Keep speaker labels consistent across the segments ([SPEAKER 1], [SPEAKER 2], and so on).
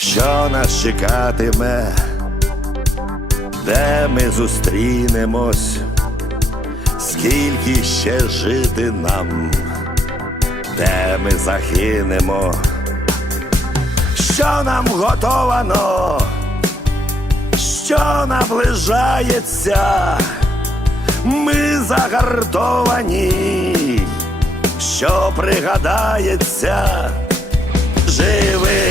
[SPEAKER 1] що нас чекатиме, де ми зустрінемось, скільки ще жити нам, де ми загинемо, що нам готовано, що наближається, ми загартовані, що пригадається, живи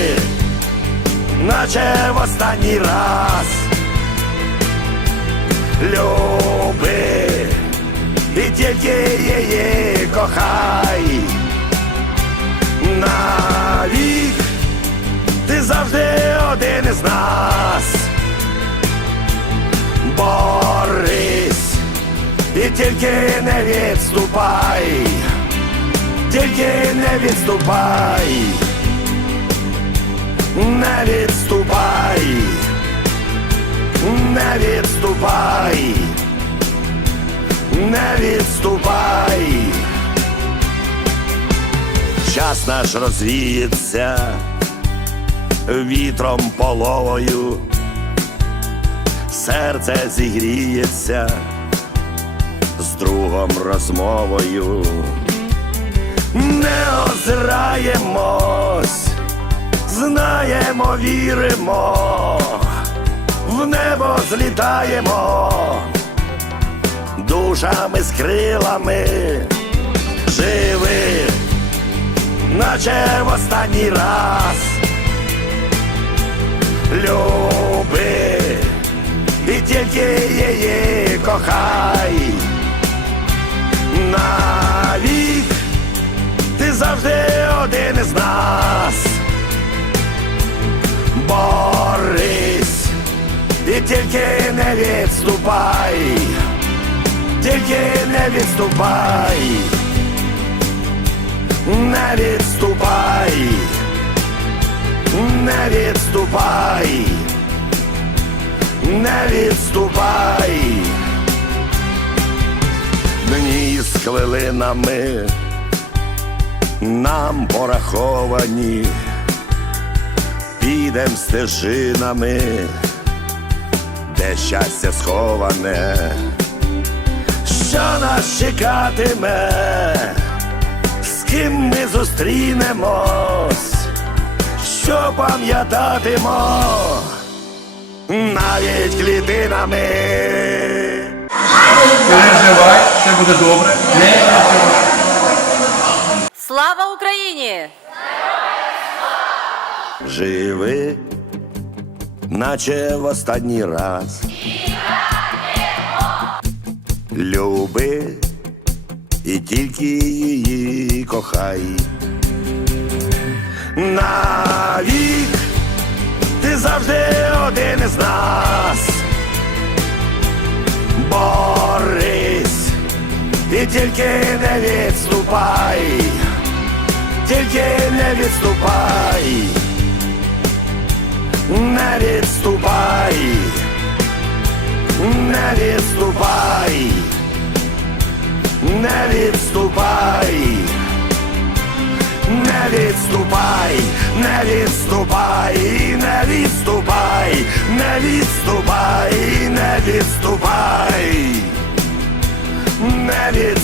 [SPEAKER 1] наче в останній раз. Люби і тільки її кохай. Навік ти завжди один із нас. Борись і тільки не відступай, тільки не відступай відступай, не відступай. Час наш розвіється вітром половою, серце зігріється з другом розмовою. Не озираємось знаємо, віримо, в небо злітаємо, душами з крилами живи, наче в останній раз. Люби і тільки її кохай. Тільки не відступай, тільки не відступай, не відступай, не відступай, не відступай. Дні з хвилинами нам пораховані. Підем стежинами, де щастя сховане, що нас чекатиме, з ким ми зустрінемось, що пам'ятатимо навіть клітинами.
[SPEAKER 2] Переживай, все буде добре. Не.
[SPEAKER 3] Слава Україні!
[SPEAKER 1] Живи, наче в останній раз. Люби і тільки її кохай. Навік ти завжди один із нас. Борись і тільки не відступай, тільки не відступай не відступай, не відступай, не відступай, не відступай, не відступай, не відступай, не відступай, не відступай, не відступай.